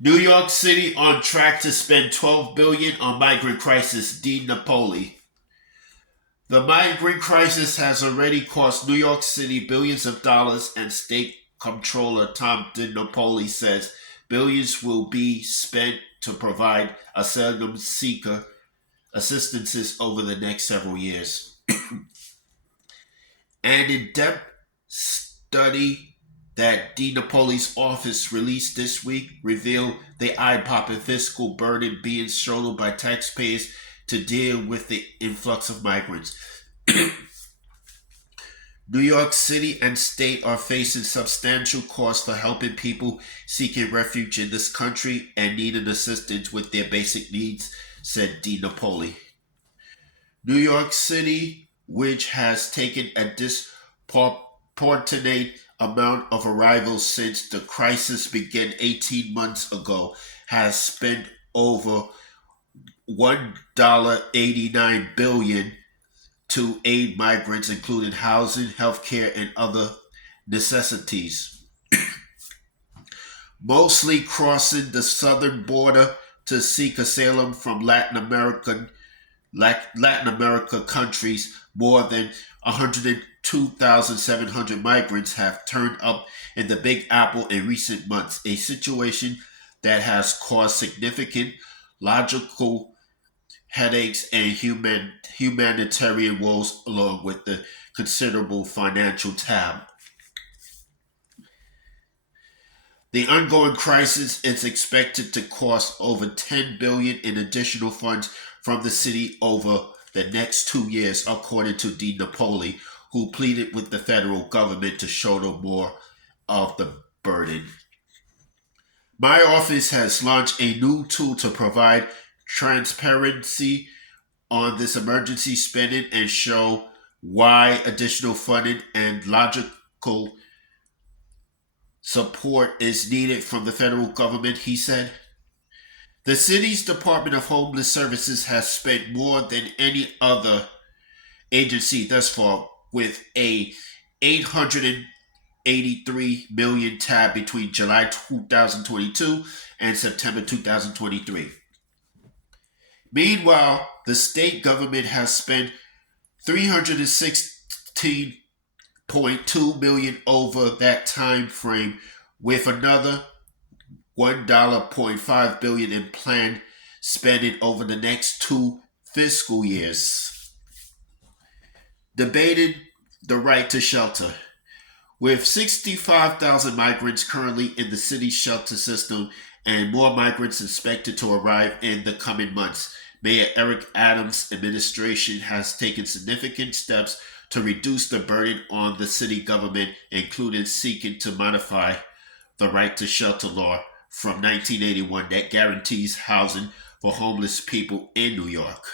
New York City on track to spend $12 billion on migrant crisis, Dean Napoli. The migrant crisis has already cost New York City billions of dollars, and State Comptroller Tom DiNapoli says billions will be spent to provide asylum seeker assistances over the next several years. An in depth study that DiNapoli's office released this week revealed the eye popping fiscal burden being shouldered by taxpayers to deal with the influx of migrants. New York City and state are facing substantial costs for helping people seeking refuge in this country and needing assistance with their basic needs, said DiNapoli. New York City, which has taken a disproportionate amount of arrivals since the crisis began 18 months ago, has spent over $1.89 billion to aid migrants, including housing, healthcare, and other necessities. Mostly crossing the southern border to seek asylum from Latin America countries, more than 102,700 migrants have turned up in the Big Apple in recent months, a situation that has caused significant logical headaches and humanitarian woes, along with the considerable financial tab. The ongoing crisis is expected to cost over $10 billion in additional funds from the city over the next 2 years, according to DiNapoli, who pleaded with the federal government to shoulder more of the burden. My office has launched a new tool to provide transparency on this emergency spending and show why additional funding and logical support is needed from the federal government, he said. The city's Department of Homeless Services has spent more than any other agency thus far, with a 883 million tab between July 2022 and September 2023. Meanwhile, the state government has spent 316.2 million over that time frame, with another $1.5 billion in planned spending over the next 2 fiscal years. Debated the right to shelter. With 65,000 migrants currently in the city's shelter system and more migrants expected to arrive in the coming months, Mayor Eric Adams' administration has taken significant steps to reduce the burden on the city government, including seeking to modify the right to shelter law from 1981 that guarantees housing for homeless people in New York.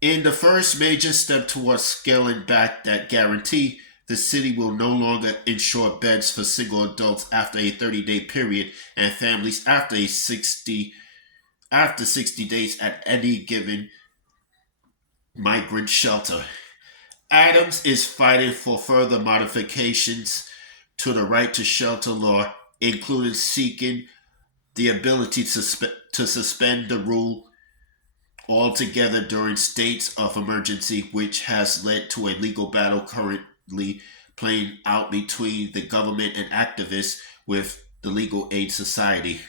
In the first major step towards scaling back that guarantee, the city will no longer insure beds for single adults after a 30-day period and families after 60 days at any given migrant shelter. Adams is fighting for further modifications to the right to shelter law, including seeking the ability to suspend the rule altogether during states of emergency, which has led to a legal battle currently playing out between the government and activists with the Legal Aid Society.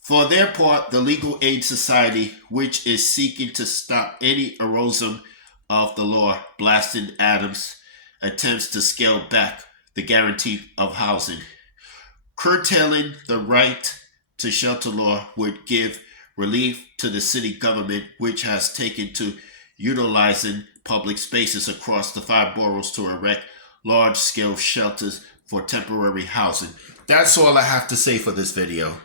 For their part, the Legal Aid Society, which is seeking to stop any erosion of the law, blasting Adams' attempts to scale back the guarantee of housing. Curtailing the right to shelter law would give relief to the city government, which has taken to utilizing public spaces across the 5 boroughs to erect large-scale shelters for temporary housing. That's all I have to say for this video.